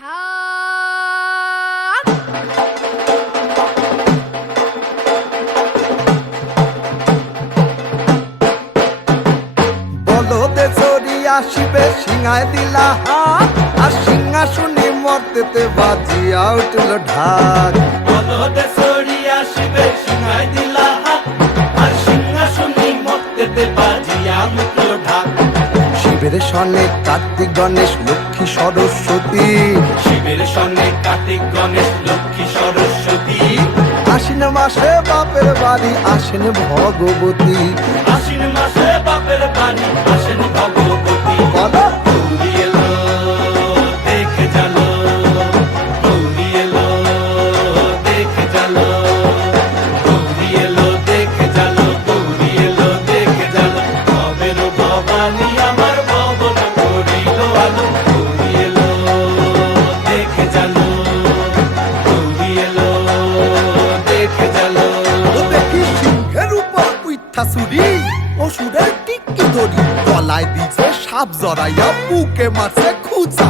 ঢাক। বলদে চড়ি আসিবে সিংহায় দিলা হাত, আর সিংহাসনে মর্তেতে বাজিয়া উঠল ঢাক। বলদে চড়ি আসিবে সিংহায় দিলা হাত, আর সিংহাসনে মর্তেতে বাজিয়া উঠল ঢাক। শিবের সনে কার্তিক গণেশ লক্ষ্মী সরস্বতী, শিবের সঙ্গে কার্তিক গণেশ লক্ষ্মী সরস্বতী। আশ্বিন মাসে বাপের বাড়ি আসেন ভগবতী। আশ্বিন মাসে বাপের বাড়ি আসেন ভগবতী। বলো গৌরী এলো দেখে জালো, গৌরী এলো দেখে জালো, গৌরী এলো দেখে জালো, গৌরী এলো দেখে জালো। ভবের ভবানী আমার ভবন করিল আলো, গৌরী এলো দেখে জালো, গৌরী এলো দেখে জালো। ও দেখি সিংহের উপর উইঠা চুরি, অসুরের টিকি ধরি গলায় দিছে সাপ জড়াইয়া বুকে মারছে খুঁজা।